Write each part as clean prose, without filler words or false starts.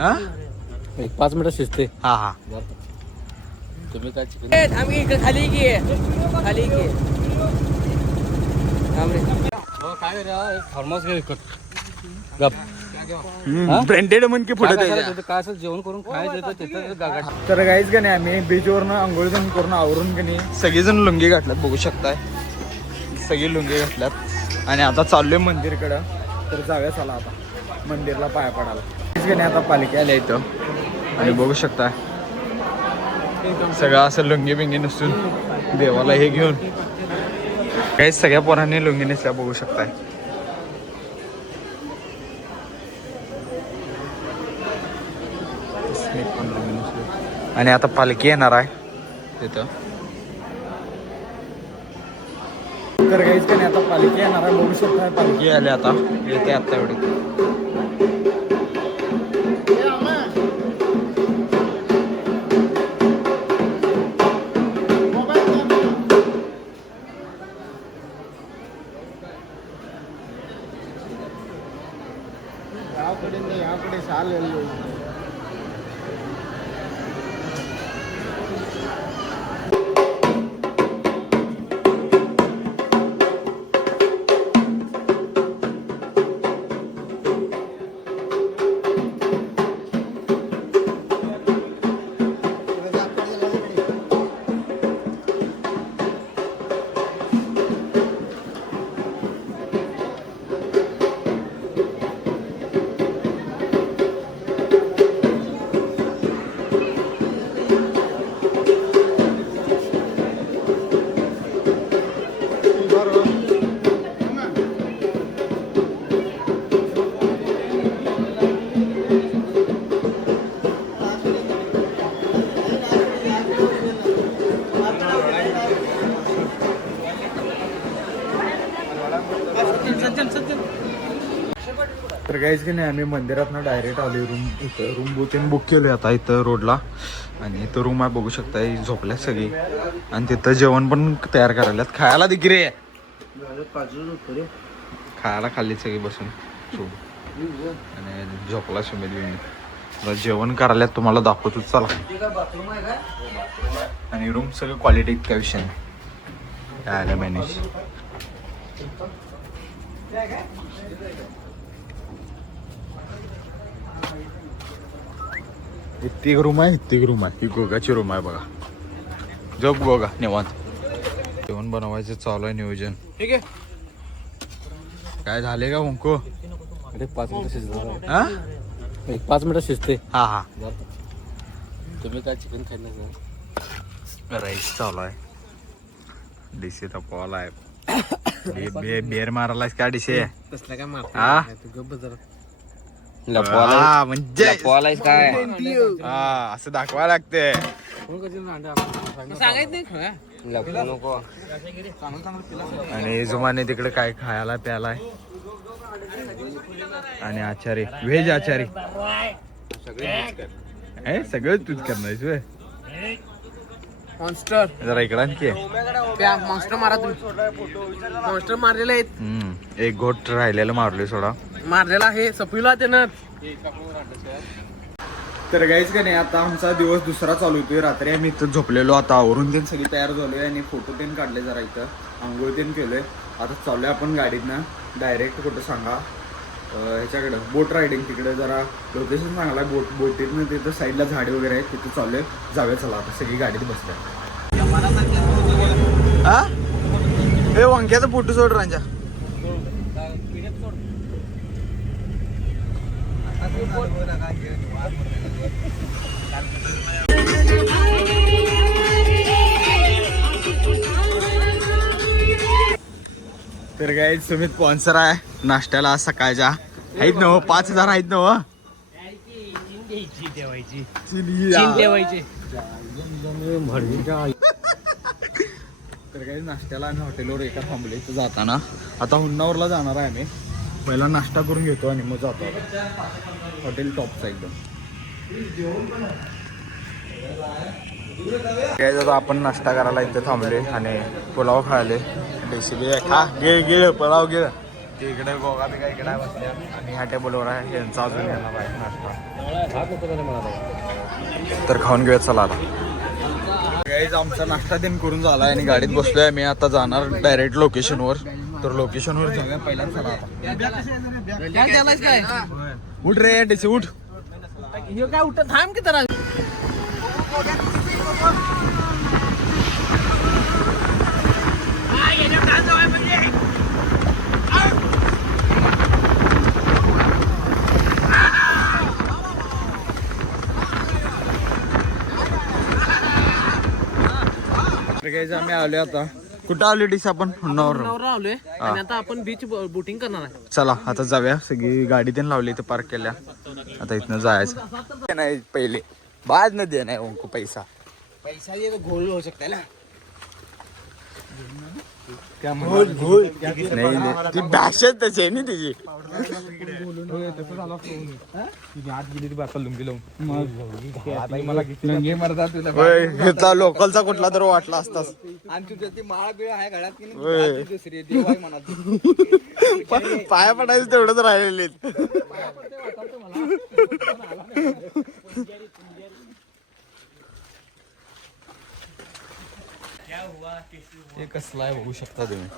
हा 5 मिनिटं शिजते. हा हा. तुम्ही काय चिकन खाली की खाली की काय थर्मोस घे गप ब्रँडेड म्हण की पुढे काय असं जेवण करून खायचं तिथं. तर गाईच का नाही आम्ही बीचवरनं आंघोळ करून आवरून की नाही सगळेजण लुंगी घातल्यात बघू शकताय. सगळी लुंगी घातल्यात आणि आता चाललोय मंदिरकडं. तर जाऊया चला आता मंदिरला पाया पडायला. की नाही आता पालखी आल्या इथं आणि बघू शकताय सगळं असं लुंगी बिंगी नसून देवाला हे घेऊन काही सगळ्या पोरांनी लुंगी नेसल्या बघू शकताय. आणि आता पालखी येणार आहे तिथं. तर काहीच का नाही आता पालखी येणार आहे बघू शकता. पालखी आली आता येते आता एवढी. याकडे शाल तर काहीच की नाही आम्ही मंदिरात ना डायरेक्ट आलो. रूम बुक केलं आता इथं रोडला. आणि इथं रूम आहे बघू शकता. झोपल्यात सगळी आणि तिथं जेवण पण तयार करायलात. खायला दिगरे खायला खाल्ली सगळी बसून आणि झोपला सुमेध. जेवण करायला तुम्हाला दाखवतो चला. आणि रूम सगळं क्वालिटी इतका विषय नाही मॅनेज. इतकी रूम आहे ही गोगाची रूम आहे बघा. जग बघा निवांत. जेवण बनवायचं चालू आहे नियोजन. ठीक आहे काय झाले का हुंको? 5 मिनिटं शिजते. हा 5 मिनिटं शिजते. हा हा. तुम्ही काय चिकन खायला राईस चालू आहे. डिशे तपवाला आहे. बेर मारायलाच का डिशे तसला काय मारतो हा गप्प जरा म्हणजे काय हा असं दाखवा लागते. आणि जुमाने तिकडे काय खायला प्यायला. आणि आचारी व्हेज आचारी सगळं तूच करणार. मॉन्स्टर जरा इकडं आणखी मॉन्स्टर मारा तुम्ही. मॉन्स्टर मारलेला आहेत. एक घोट राहिलेलं मारले सोडा मारलेला आहे सफीला त्यानं. तर गाईच का नाही आता आमचा दिवस दुसरा चालू होतोय. रात्री आम्ही इथं झोपलेलो. आता आवरून ते सगळी तयार झालोय आणि फोटो तेन काढले जरा इथं आंघोळ तेन केलोय. आता चाललोय आपण गाडीतनं डायरेक्ट कुठं सांगा ह्याच्याकडं बोट रायडिंग. तिकडे जरा लोकेशन चांगला आहे. बोटीतनं तिथं साईडला झाडे वगैरे आहेत तिथं चाललोय. जाऊया चला आता सगळी गाडीत बसल्या. हा हे वांग्याचा फोटो सोड रांजा. तर काय सुमित स्पॉन्सर आहे नाश्त्याला आज सकाळच्या. आहेत ना 5,000 आहेत ना. तर काही नाश्त्याला आम्ही हॉटेलवर एका थांबले इथं जाताना. आता हुन्नावरला जाणार आहे आम्ही. पहिला नाश्ता करून घेतो आणि मग जातो. हॉटेल टॉपचा एकदम. काय जातो आपण नाश्ता करायला इथे थांबले आणि पुलाव खायले. रेसिपी खा गे गे पुलाव गे. ते इकडे गोगा बिगा इकडे बसल्या आणि ह्या टेबलवर आहे यांचा अजून यायला पाहिजे नाश्ता. तर खाऊन घेऊया चला आता. गाईज आमचा नाश्ता दिन करून झाला आणि गाडीत बसलोय. मी आता जाणार डायरेक्ट लोकेशनवर. तर लोकेशनवर जाऊया पहिला. चला आता. उठ रे डेसी उठ. काय उठ थांब की जरा. आम्ही आलो आता. कुठं आलो डिस आपण नवरा आलोय आणि आता आपण बीच बोटिंग करणार आहे. चला आता जाऊया. सगळी गाडी त्यांनी लावली इथं पार्क केल्या. आता इथनं जायचं नाही. पहिले बाद न दे नाही उनको पैसा ये तो घोल हो सकता है ना. नाही ती भाषा त्याची आहे ना त्याची. लोकलचा कुठला तर वाटला असतास. आणि तुझ्या ती माळ बिळ आहे घरात की दुसरी पाया पडायचं तेवढंच राहिलेले. हे कसलं आहे बघू शकता तुम्ही.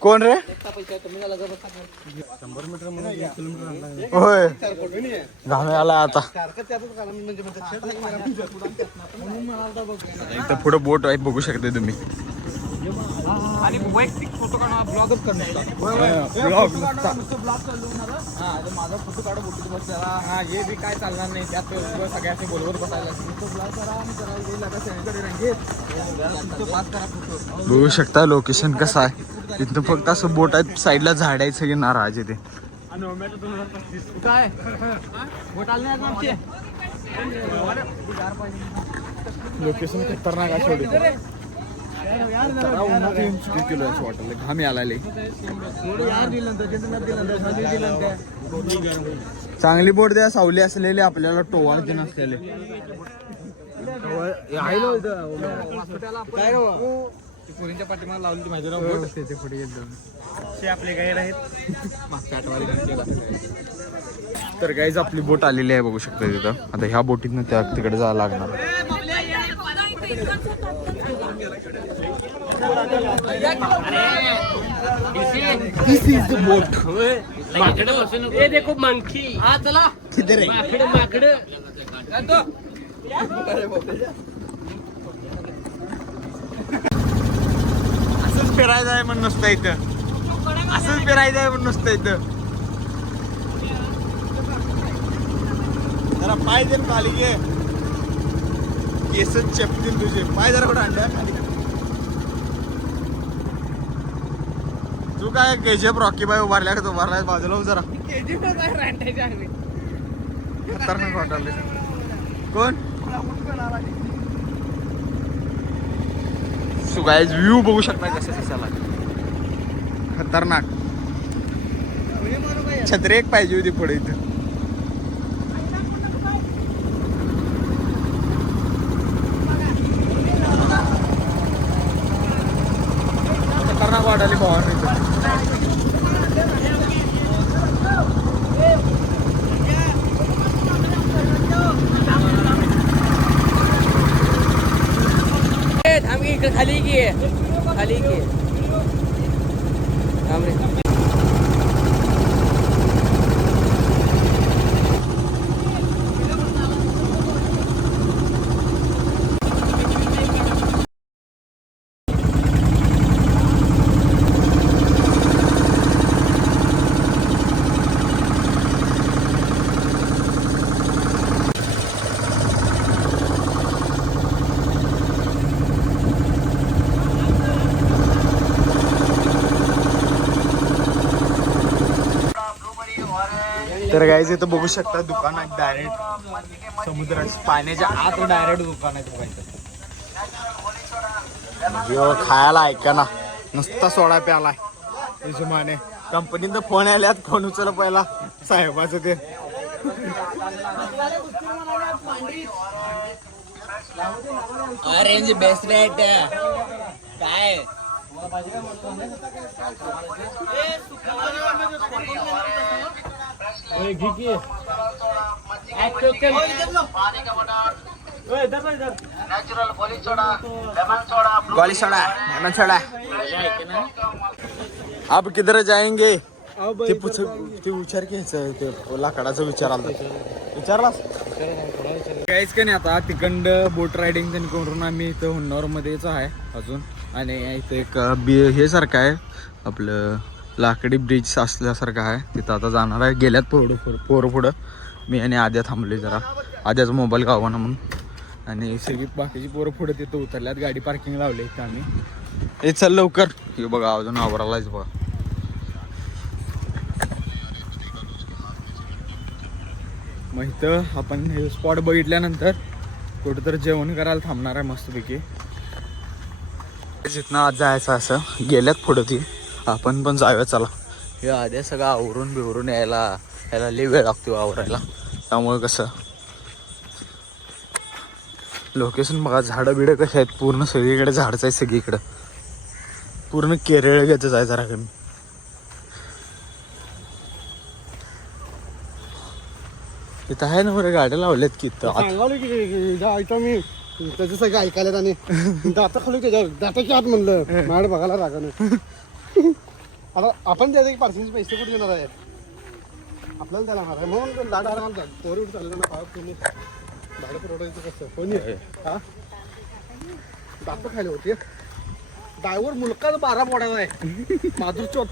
कोण रे. 100 मीटर होय घामे आला आता. इथं पुढे बोट आहे बघू शकता तुम्ही. आणि वैयक्तिक फोटो काढा. ब्लॉगच करणार. माझा फोटो काढा बोटीत बसल्याला. हा हे बी काय चालणार नाही. त्यात सगळ्यांनी बोलवत बसायला. बघू शकता लोकेशन कसं आहे. इथं फक्त असं बोट आहेत. साईडला झाड आहेत सगळे नारळाचे ते. काय बोट आले नाही आमचे. लोकेशन खतरनाक आहे. वाटलं घामी आलाय. चांगली बोट द्या. सावली असलेले आपल्याला टोवाळचे नसलेले. पुरींच्या पाठीमागे लावली ती माझ्या पुढे आपले गाईड आहेत. तर गाईज आपली बोट आलेली आहे बघू शकता तिथं. आता ह्या बोटीतनं त्या तिकडे जायला लागणार. This is the boat. माकडे बसून. ए देखो मंकी. हा चला. किधर आहे. माकडे. असंच फिरायचं आहे म्हणून नुसतं इथं. असंच फिरायचं आहे म्हणून नुसतं इथं. जरा पाय जर खाली घे. केस चेपतील तुझे. पाय जरा कुठं अंड्या खाली. तू काय केजीएफ रॉकी बाय उभारल्या का? उभारलाय बाजूला जरा. खतरनाक वाटले. कोण सुगायच व्ह्यू बघू शकता कसं दिसायला. खतरनाक. छत्री एक पाहिजे होती पुढे इथं. खतरनाक वाटाली भावानं इथं. खाली की खाली की तर गाईज इथं बघू शकता दुकान आहे डायरेक्ट समुद्राच्या पाण्याच्या आत डायरेक्ट दुकान आहे बघायचं. खायला ऐका ना नुसता सोडा प्यालाय हिशोबाने. कंपनीत फोन आल्यात. फोन उचल पहिला साहेबाचं ते. ऑरेंज बेसलेट काय गोली सोडा लेमन सोडा अब किधर जाएंगे ते विचार घ्यायचं ते लाकडाचा विचार आला विचारलास काहीच का नाही आता तिकंड बोट रायडिंग त्यांनी करून आम्ही इथं हुन्नरमध्येच आहे अजून आणि इथे एक हे सारखं आहे आपलं लाकडी ब्रिज असल्यासारखं आहे तिथं आता जाणार आहे गेल्यात पोरं पुढं मी आणि आद्या थांबले जरा आद्याचा मोबाईल गावाना म्हणून आणि सगळी बाकीची पोरं पुढं तिथं उतरल्यात गाडी पार्किंग लावली इथं आम्ही हे चल लवकर हे बघा अजून आवरालाच बघा मग इथं आपण हे स्पॉट बघितल्यानंतर कुठंतरी जेवण करायला थांबणार आहे मस्तपैकी जिथनं आज जायचं असं गेल्यात पुढं ती आपण पण जाऊया चला हे आधी सगळं आवरून बिवरून यायला लई वेळ लागतो आवरायला त्यामुळे कसं लोकेशन बघा झाडं बिडं कसे आहेत पूर्ण सगळीकडे झाडच आहे सगळीकडं पूर्ण केरळ घेतच आहे जरा कमी तिथं आहे ना बरं गाड्या लावल्यात की सांगावलं की जायचं मी त्याचं सगळं ऐकायला आणि दाता खाली त्याच्यावर दाताची आत म्हणलं माझ्याकडे बघायला रागानं आता आपण त्याचे पार्सिंगचे पैसे कुठे देणार आहे आपल्याला त्याला मारा आहे म्हणून लाड आला पोरी उठ चाललं ना तुम्ही भाडं पुरवठायचं कसं कोणी हा दात खायला होते ड्रायव्हर मुलकाच 12 पोडायचा आहे माधुर चोत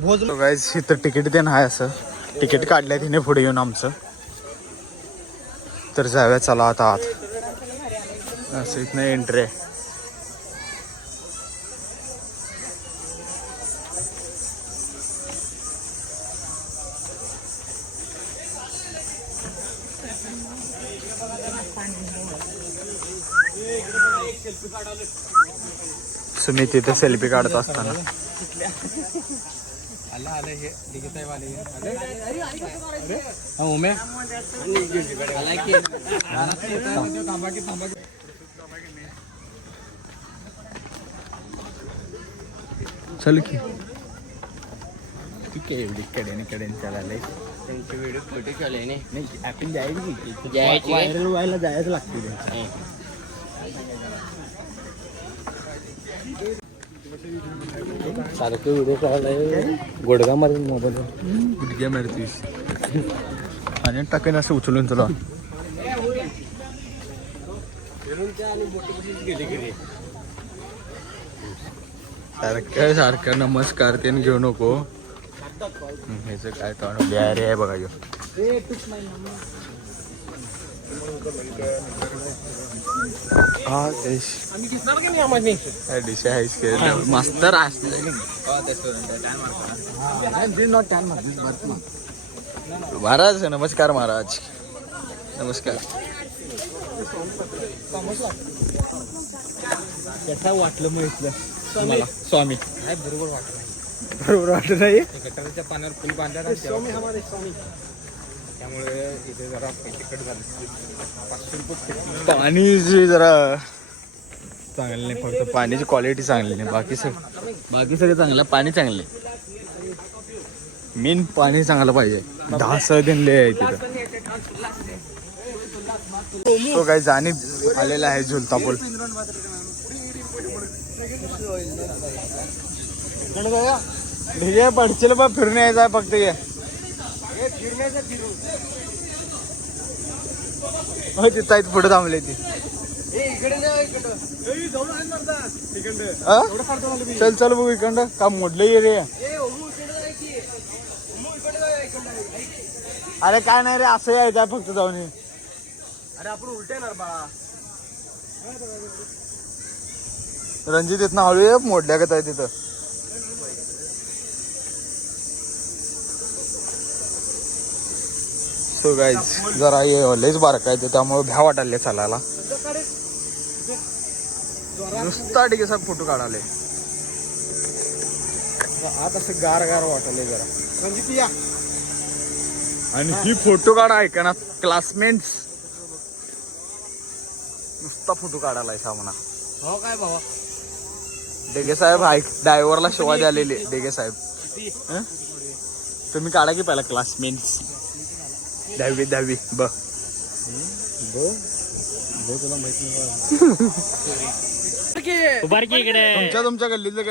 भोजलो गाईज इथं तिकीट देणं आहे असं तिकीट काढलंय तिने पुढे येऊन आमचं तर जाऊया चला आता आत असं इथनं एंट्री आहे सुमित तिथे सेल्फी काढत असताना आलं हे दिगीताई वाले उमे चल की ठीक आहे एवढी कडेन चालायला त्यांचे व्हिडिओ फोटो केले नाही आपण जायची जायची व्हायला जायचं लागते सारखे व्हिडिओ काढलाय गोडगा मारून मोबाईल गुडघ्या मारतीस आणि टाकेन असं उचलून तुला सारखं नमस्कार त्याने घेऊ नको ह्याच काय तर बिहारी आहे बघा हा देश डिश आहे मास्तर महाराज नमस्कार महाराज नमस्कार कसं वाटलं मग इथलं मला स्वामी बरोबर वाटलं बरोबर वाटत नाही गटाराच्या पाण्यावर फुल बांधला त्यामुळे इथे जरा तिकट झालं पाणी जे जरा चांगलं नाही फक्त पाण्याची क्वालिटी चांगली नाही बाकी सगळं चांगलं पाणी चांगलं मेन पाणी चांगलं पाहिजे 10 दिनले आहे तिथं तो काही जाणी आलेला आहे झुलता पूल ठीक आहे पडचेल बा फिरून यायचं आहे फक्त ये तिथं पुढे थांबले ती चल चल बघू इकडं काम मोडलं ये रे अरे काय नाही रे असं यायचं फक्त जाऊन अरे आपण उलटे येणार बाळा रणजित इथनं हळू मोडल्या का आहे तिथं सो गाईज जरा लयच बारका आहे त्यामुळे भ्या वाटायला चालायला नुसता डिगेसा फोटो काढाले आत असं गार गार वाटले जरा रणजित या आणि ही फोटो काढा ऐका ना क्लासमेट्स नुसता फोटो काढायला म्हणा. हो काय बाबा डेगे साहेब ऐक ड्रायव्हरला शिवाय द्यालेले डेगे साहेब हं? तुम्ही काढा की पहिला क्लासमेट्स 10वी ब तुला माहित नाही उभार की इकडे तुमच्या गल्लीतले